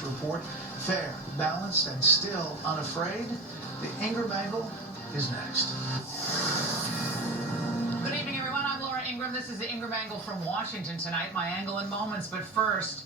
cash report. Fair, balanced, and still unafraid. The Ingram Angle is next. Good evening, everyone. I'm Laura Ingram. This is the Ingram Angle from Washington tonight. My angle in moments. But first,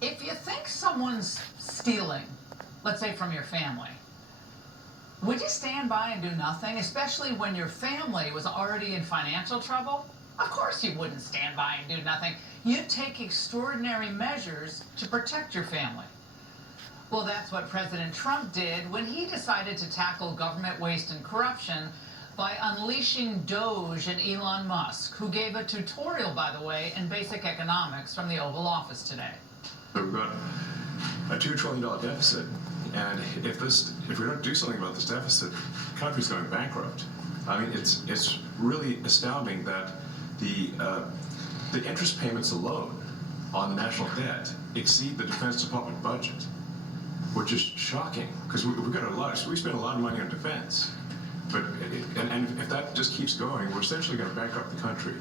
if you think someone's stealing, let's say from your family, would you stand by and do nothing, especially when your family was already in financial trouble? Of course you wouldn't stand by and do nothing. You'd take extraordinary measures to protect your family. Well, that's what President Trump did when he decided to tackle government waste and corruption by unleashing Doge and Elon Musk, who gave a tutorial, by the way, in basic economics from the Oval Office today. We've got a $2 trillion deficit. And if we don't do something about this deficit, the country's going bankrupt. I mean, it's really astounding that the interest payments alone on the national debt exceed the Defense Department budget, which is shocking because we spend a lot of money on defense. But and if that just keeps going, we're essentially going to bankrupt the country.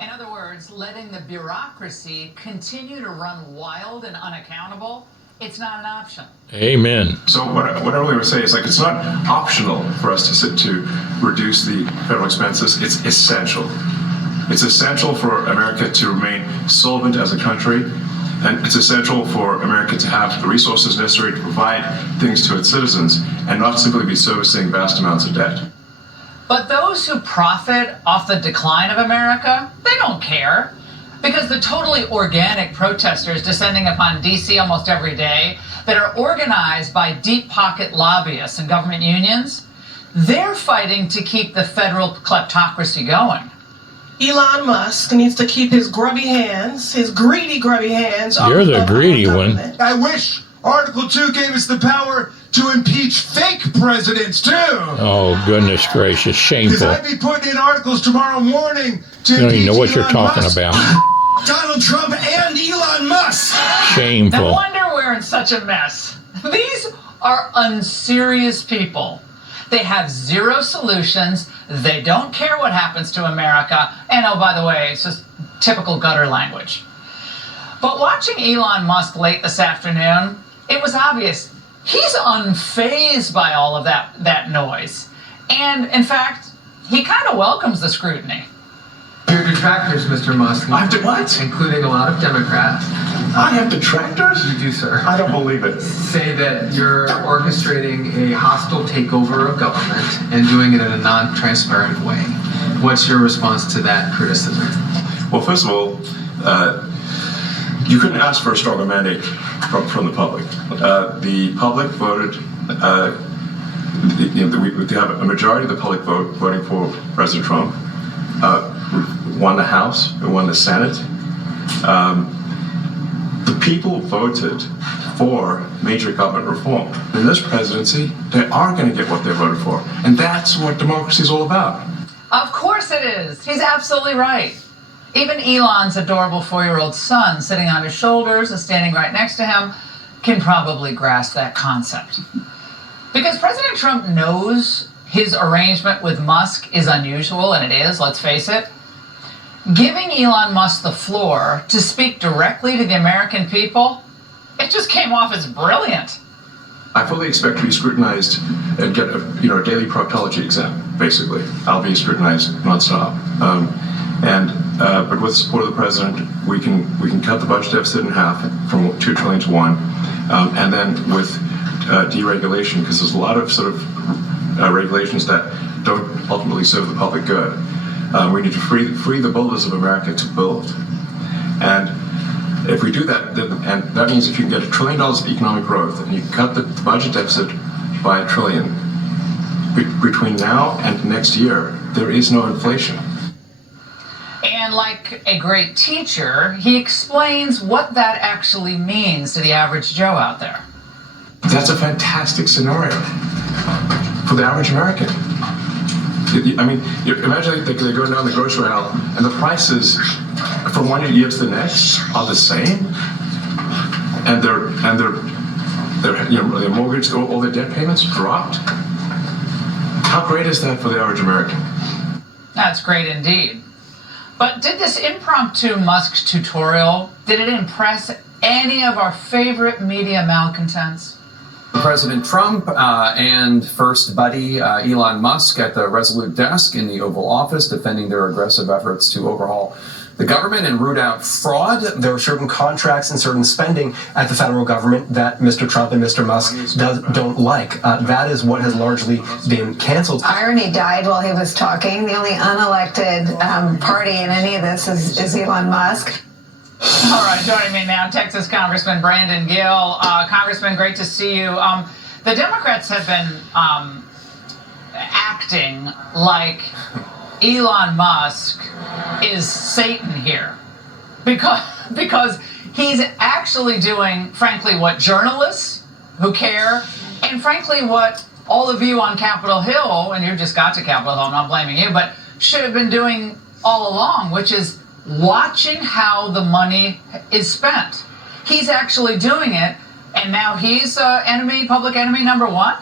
In other words, letting the bureaucracy continue to run wild and unaccountable, it's not an option. Amen. So what I really would say is, like, it's not optional for us to reduce the federal expenses. It's essential. It's essential for America to remain solvent as a country, and it's essential for America to have the resources necessary to provide things to its citizens and not simply be servicing vast amounts of debt. But those who profit off the decline of America, they don't care. Because the totally organic protesters descending upon D.C. almost every day that are organized by deep pocket lobbyists and government unions, they're fighting to keep the federal kleptocracy going. Elon Musk needs to keep his grubby hands, his greedy grubby hands. You're the greedy one. I wish Article 2 gave us the power to impeach fake presidents, too. Oh, goodness gracious. Shameful. Because I'd be putting in articles tomorrow morning to You don't even know what you're Elon talking Musk, about. Donald Trump and Elon Musk. No Shameful. wonder we're in such a mess. These are unserious people. They have zero solutions. They don't care what happens to America. And oh, by the way, it's just typical gutter language. But watching Elon Musk late this afternoon, it was obvious he's unfazed by all of that noise. And in fact, he kind of welcomes the scrutiny. Your detractors, Mr. Musk. I have to what? Including a lot of Democrats. I have detractors? You do, sir. I don't believe it. Say that you're orchestrating a hostile takeover of government and doing it in a non-transparent way. What's your response to that criticism? Well, first of all, you couldn't ask for a stronger mandate from the public. The public voted, we have a majority of the public voting for President Trump. We won the House, we won the Senate. The people voted for major government reform. In this presidency, they are going to get what they voted for. And that's what democracy is all about. Of course it is. He's absolutely right. Even Elon's adorable 4-year-old son sitting on his shoulders and standing right next to him can probably grasp that concept. Because President Trump knows his arrangement with Musk is unusual, and it is, let's face it. Giving Elon Musk the floor to speak directly to the American people, it just came off as brilliant. I fully expect to be scrutinized and get a daily proctology exam, basically. I'll be scrutinized nonstop. But with the support of the president, we can cut the budget deficit in half from $2 trillion to $1 trillion, and then with deregulation, because there's a lot of sort of regulations that don't ultimately serve the public good. We need to free the builders of America to build, and if we do that, and that means if you can get $1 trillion of economic growth and you cut the budget deficit by $1 trillion, between now and next year, there is no inflation. And like a great teacher, he explains what that actually means to the average Joe out there. That's a fantastic scenario for the average American. I mean, imagine they're going down the grocery aisle and the prices from one year to the next are the same, and their mortgage, all their debt payments dropped. How great is that for the average American? That's great indeed. But did this impromptu Musk tutorial, did it impress any of our favorite media malcontents? President Trump and First Buddy Elon Musk at the Resolute desk in the Oval Office defending their aggressive efforts to overhaul the government and root out fraud. There are certain contracts and certain spending at the federal government that Mr. Trump and Mr. Musk don't like. That is what has largely been canceled. Irony died while he was talking. The only unelected party in any of this is Elon Musk. All right, joining me now, Texas Congressman Brandon Gill. Congressman, great to see you. The Democrats have been acting like Elon Musk is Satan here, because he's actually doing, frankly, what journalists who care, and frankly, what all of you on Capitol Hill, and you just got to Capitol Hill, I'm not blaming you, but should have been doing all along, which is watching how the money is spent. He's actually doing it, and now he's public enemy number one?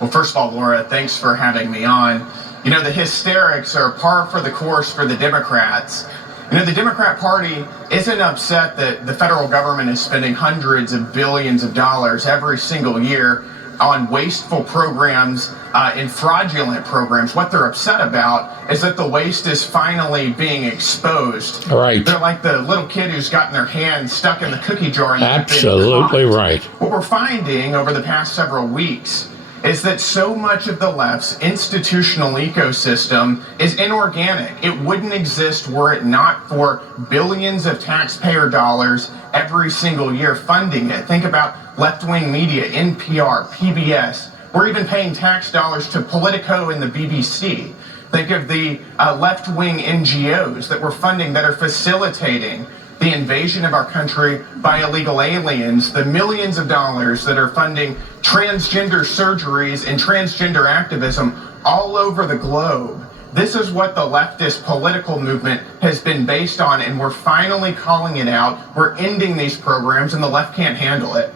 Well, first of all, Laura, thanks for having me on. You know, the hysterics are par for the course for the Democrats. You know, the Democrat Party isn't upset that the federal government is spending hundreds of billions of dollars every single year on wasteful programs and fraudulent programs. What they're upset about is that the waste is finally being exposed. Right. They're like the little kid who's gotten their hand stuck in the cookie jar. And Absolutely right. What we're finding over the past several weeks is that so much of the left's institutional ecosystem is inorganic. It wouldn't exist were it not for billions of taxpayer dollars every single year funding it. Think about left-wing media, NPR, PBS. We're even paying tax dollars to Politico and the BBC. Think of the left-wing NGOs that we're funding that are facilitating the invasion of our country by illegal aliens, the millions of dollars that are funding transgender surgeries and transgender activism all over the globe. This is what the leftist political movement has been based on, and we're finally calling it out. We're ending these programs, and the left can't handle it.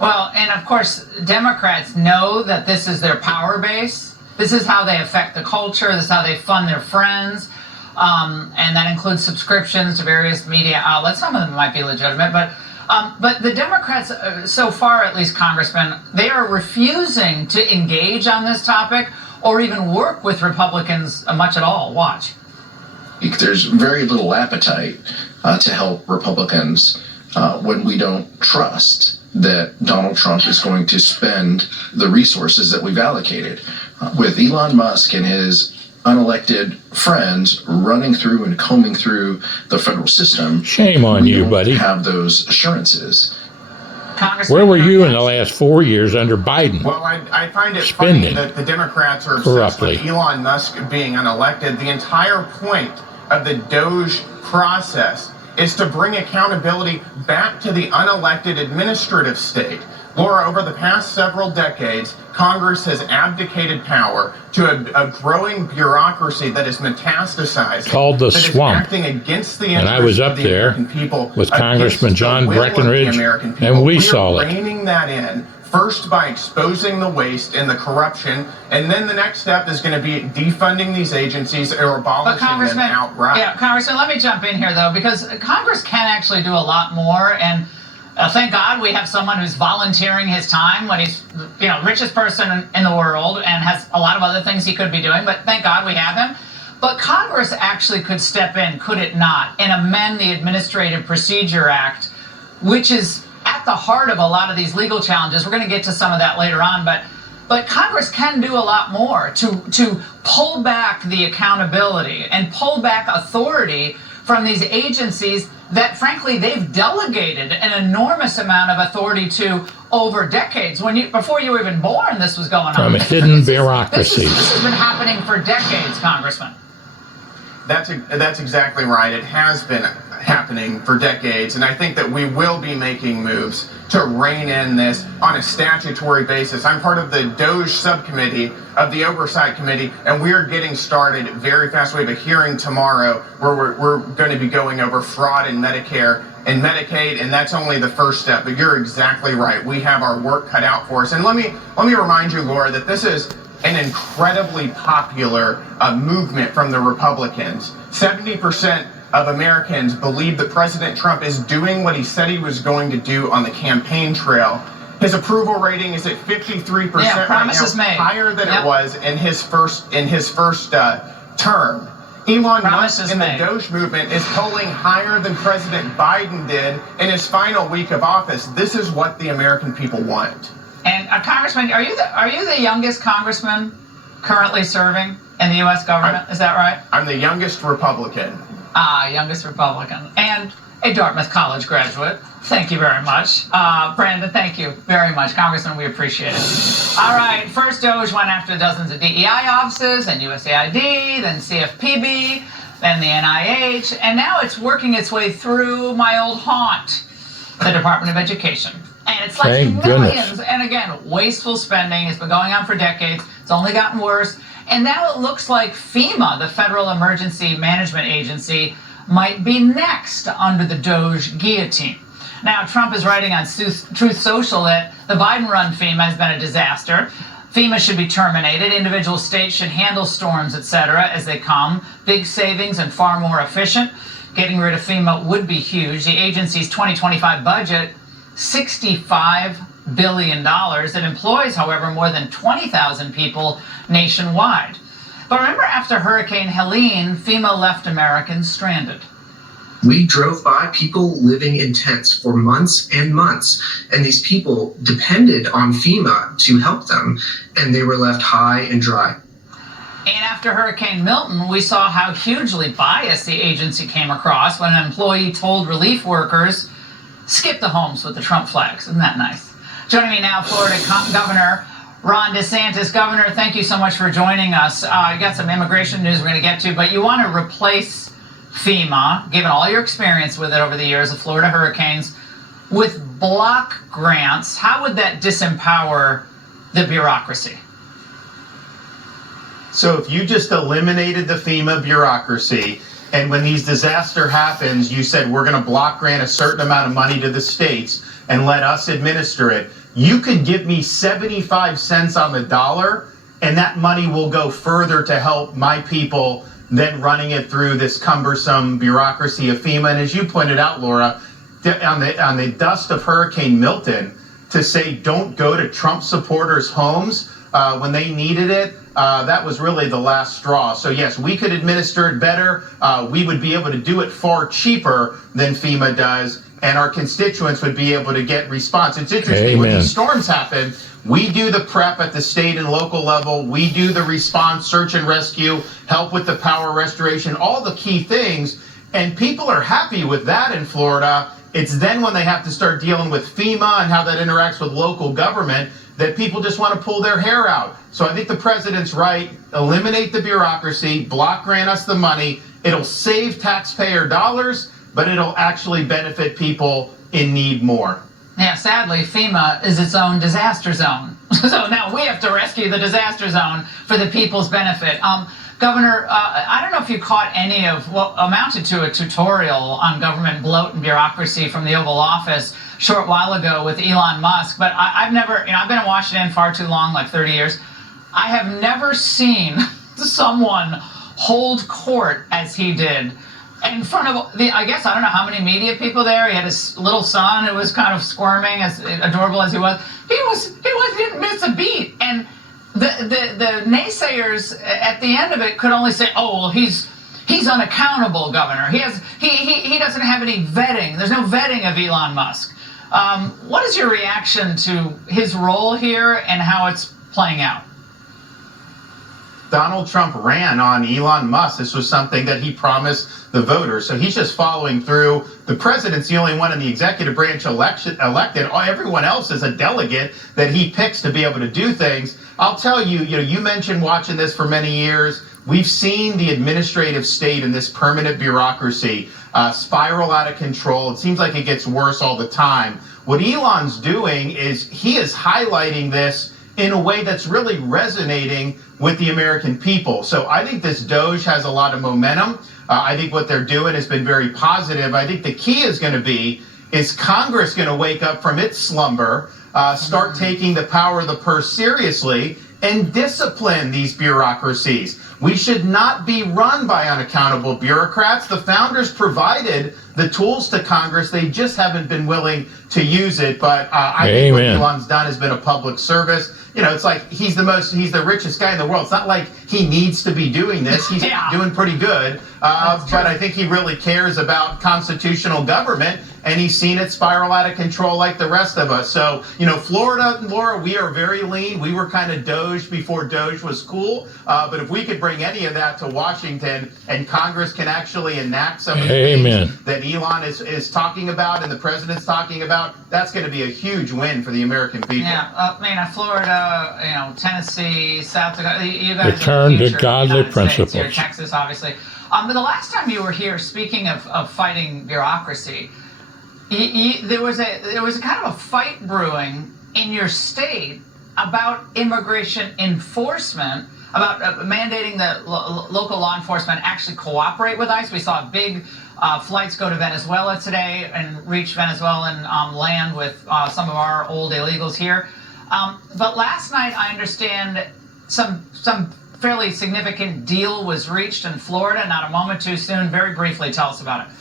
Well, and of course, Democrats know that this is their power base. This is how they affect the culture. This is how they fund their friends. And that includes subscriptions to various media outlets. Some of them might be legitimate, but the Democrats, so far at least, Congressman, they are refusing to engage on this topic or even work with Republicans much at all. Watch. There's very little appetite to help Republicans when we don't trust that Donald Trump is going to spend the resources that we've allocated. With Elon Musk and his unelected friends running through and combing through the federal system. Shame on you, buddy. Have those assurances. Where were you in the last 4 years under Biden? Well, I find it funny that the Democrats are obsessed with Elon Musk being unelected. The entire point of the Doge process is to bring accountability back to the unelected administrative state. Laura, over the past several decades, Congress has abdicated power to a growing bureaucracy that is metastasizing, called the swamp. Acting against the and I was up there with Congressman John Breckinridge, and we saw it. Reining that in, first by exposing the waste and the corruption, and then the next step is going to be defunding these agencies or abolishing them outright. Yeah, Congressman, let me jump in here, though, because Congress can actually do a lot more, and thank God we have someone who's volunteering his time when he's, richest person in the world and has a lot of other things he could be doing, but thank God we have him. But Congress actually could step in, could it not, and amend the Administrative Procedure Act, which is at the heart of a lot of these legal challenges. We're going to get to some of that later on, but Congress can do a lot more to pull back the accountability and pull back authority from these agencies that, frankly, they've delegated an enormous amount of authority to over decades. Before you were even born, this was going on. From a hidden bureaucracy. This has been happening for decades, Congressman. That's exactly right. It has been happening for decades, and I think that we will be making moves to rein in this on a statutory basis. I'm part of the DOJ subcommittee of the Oversight Committee, and we're getting started very fast. We have a hearing tomorrow where we're going to be going over fraud in Medicare and Medicaid, and that's only the first step. But you're exactly right. We have our work cut out for us. And let me remind you, Laura, that this is an incredibly popular movement from the Republicans. 70% of Americans believe that President Trump is doing what he said he was going to do on the campaign trail. His approval rating is at 53% right now, higher than it was in his first term. Elon Musk and the Doge movement is polling higher than President Biden did in his final week of office. This is what the American people want. And Congressman, are you the youngest congressman currently serving in the U.S. government? Is that right? I'm the youngest Republican. Youngest Republican. And a Dartmouth College graduate. Thank you very much. Brandon, thank you very much. Congressman, we appreciate it. All right, first Doge went after dozens of DEI offices, then USAID, then CFPB, then the NIH, and now it's working its way through my old haunt, the Department of Education. And it's like millions. And again, wasteful spending has been going on for decades. It's only gotten worse. And now it looks like FEMA, the Federal Emergency Management Agency, might be next under the Doge guillotine. Now, Trump is writing on Truth Social that the Biden-run FEMA has been a disaster. FEMA should be terminated. Individual states should handle storms, etc., as they come. Big savings and far more efficient. Getting rid of FEMA would be huge. The agency's 2025 budget, $65 billion. It employs, however, more than 20,000 people nationwide. But remember, after Hurricane Helene, FEMA left Americans stranded. We drove by people living in tents for months and months, and these people depended on FEMA to help them, and they were left high and dry. And after Hurricane Milton, we saw how hugely biased the agency came across when an employee told relief workers, skip the homes with the Trump flags. Isn't that nice? Joining me now, Florida Governor Ron DeSantis. Governor, thank you so much for joining us. You got some immigration news we're going to get to, but you want to replace FEMA, given all your experience with it over the years of Florida hurricanes, with block grants. How would that disempower the bureaucracy? So if you just eliminated the FEMA bureaucracy, and when these disaster happens, you said we're going to block grant a certain amount of money to the states and let us administer it, you could give me 75 cents on the dollar, and that money will go further to help my people than running it through this cumbersome bureaucracy of FEMA. And as you pointed out, Laura, on the dust of Hurricane Milton, to say don't go to Trump supporters' homes when they needed it, that was really the last straw. So yes, we could administer it better. We would be able to do it far cheaper than FEMA does, and our constituents would be able to get response. It's interesting, when these storms happen, we do the prep at the state and local level. We do the response, search and rescue, help with the power restoration, all the key things. And people are happy with that in Florida. It's then when they have to start dealing with FEMA and how that interacts with local government that people just want to pull their hair out. So I think the president's right. Eliminate the bureaucracy, block grant us the money. It'll save taxpayer dollars, but it'll actually benefit people in need more. Yeah, sadly, FEMA is its own disaster zone. So now we have to rescue the disaster zone for the people's benefit. Governor, I don't know if you caught any of what amounted to a tutorial on government bloat and bureaucracy from the Oval Office a short while ago with Elon Musk, but I've never, I've been in Washington far too long, like 30 years. I have never seen someone hold court as he did in front of I guess, I don't know how many media people there. He had his little son who was kind of squirming, as adorable as he was. He didn't miss a beat. And the naysayers at the end of it could only say, oh, well, he's unaccountable, Governor. He doesn't have any vetting. There's no vetting of Elon Musk. What is your reaction to his role here and how it's playing out? Donald Trump ran on Elon Musk. This was something that he promised the voters. So he's just following through. The president's the only one in the executive branch elected. Everyone else is a delegate that he picks to be able to do things. I'll tell you, you mentioned watching this for many years. We've seen the administrative state and this permanent bureaucracy spiral out of control. It seems like it gets worse all the time. What Elon's doing is he is highlighting this in a way that's really resonating with the American people. So I think this Doge has a lot of momentum. I think what they're doing has been very positive. I think the key is going to be, is Congress going to wake up from its slumber, start taking the power of the purse seriously, and discipline these bureaucracies. We should not be run by unaccountable bureaucrats. The founders provided the tools to Congress. They just haven't been willing to use it. But I think what Elon's done has been a public service. You know, it's like he's the richest guy in the world. It's not like he needs to be doing this. He's doing pretty good. But I think he really cares about constitutional government, and he's seen it spiral out of control like the rest of us. So, you know, Florida, Laura, we are very lean. We were kind of Doge before Doge was cool. But if we could bring any of that to Washington and Congress can actually enact some of the things that Elon is talking about and the president's talking about, that's going to be a huge win for the American people. Yeah, I mean, Florida, you know, Tennessee, South Dakota, you guys return to godly principles. Here, Texas, obviously. But the last time you were here, speaking of fighting bureaucracy, there was a kind of a fight brewing in your state about immigration enforcement, about mandating that local law enforcement actually cooperate with ICE. We saw big flights go to Venezuela today and reach Venezuelan land with some of our old illegals here. But last night, I understand some fairly significant deal was reached in Florida, not a moment too soon. Very briefly, tell us about it.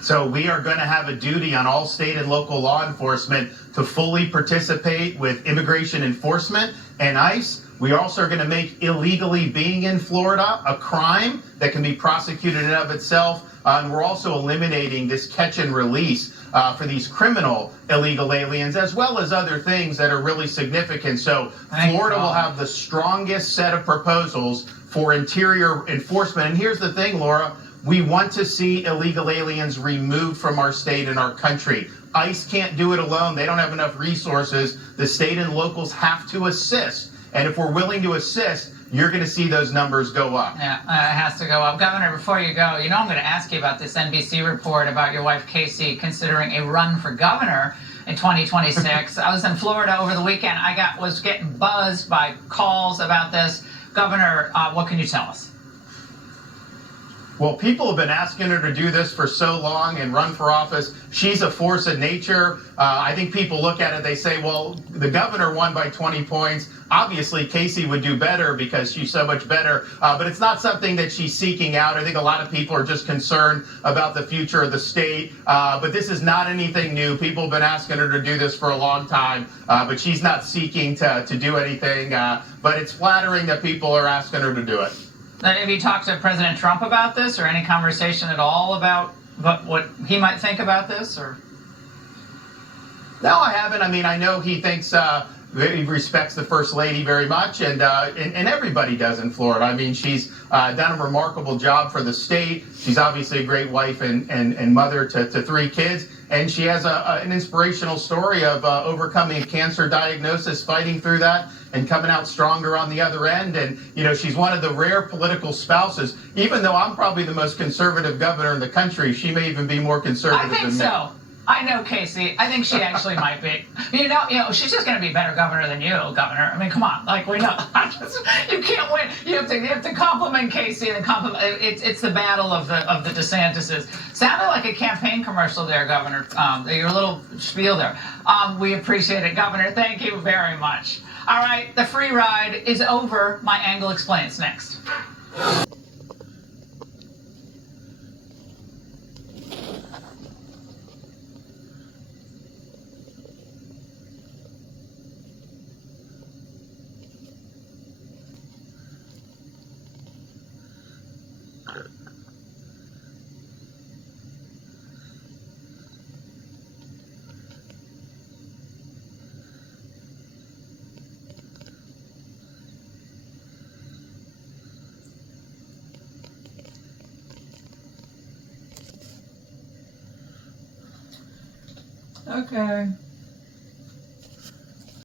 So we are going to have a duty on all state and local law enforcement to fully participate with immigration enforcement and ICE. We also are going to make illegally being in Florida a crime that can be prosecuted in and of itself. And we're also eliminating this catch and release for these criminal illegal aliens, as well as other things that are really significant. So Florida will have the strongest set of proposals for interior enforcement. And here's the thing, Laura. We want to see illegal aliens removed from our state and our country. ICE can't do it alone. They don't have enough resources. The state and locals have to assist. And if we're willing to assist, you're going to see those numbers go up. Yeah, it has to go up. Governor, before you go, you know I'm going to ask you about this NBC report about your wife, Casey, considering a run for governor in 2026. I was in Florida over the weekend. I was getting buzzed by calls about this. Governor, what can you tell us? Well, people have been asking her to do this for so long and run for office. She's a force of nature. I think people look at it, they say, well, the governor won by 20 points. Obviously, Casey would do better because she's so much better. But it's not something that she's seeking out. I think a lot of people are just concerned about the future of the state. But this is not anything new. People have been asking her to do this for a long time. But she's not seeking to do anything. But it's flattering that people are asking her to do it. Have you talked to President Trump about this, or any conversation at all about what he might think about this? Or no, I haven't. I mean, I know he thinks he respects the First Lady very much, and everybody does in Florida. I mean, she's done a remarkable job for the state. She's obviously a great wife and mother to 3 kids, and she has an inspirational story of overcoming a cancer diagnosis, fighting through that, and coming out stronger on the other end. And, you know, she's one of the rare political spouses. Even though I'm probably the most conservative governor in the country, she may even be more conservative than me. I think so. I know Casey. I think she actually might be. You know, she's just going to be a better governor than you, Governor. I mean, come on. Like, we know. You can't win. You have to compliment Casey and compliment. It's the battle of the DeSantises. Sounded like a campaign commercial there, Governor. Your little spiel there. We appreciate it, Governor. Thank you very much. All right, the free ride is over. My Angle Explains next. Okay.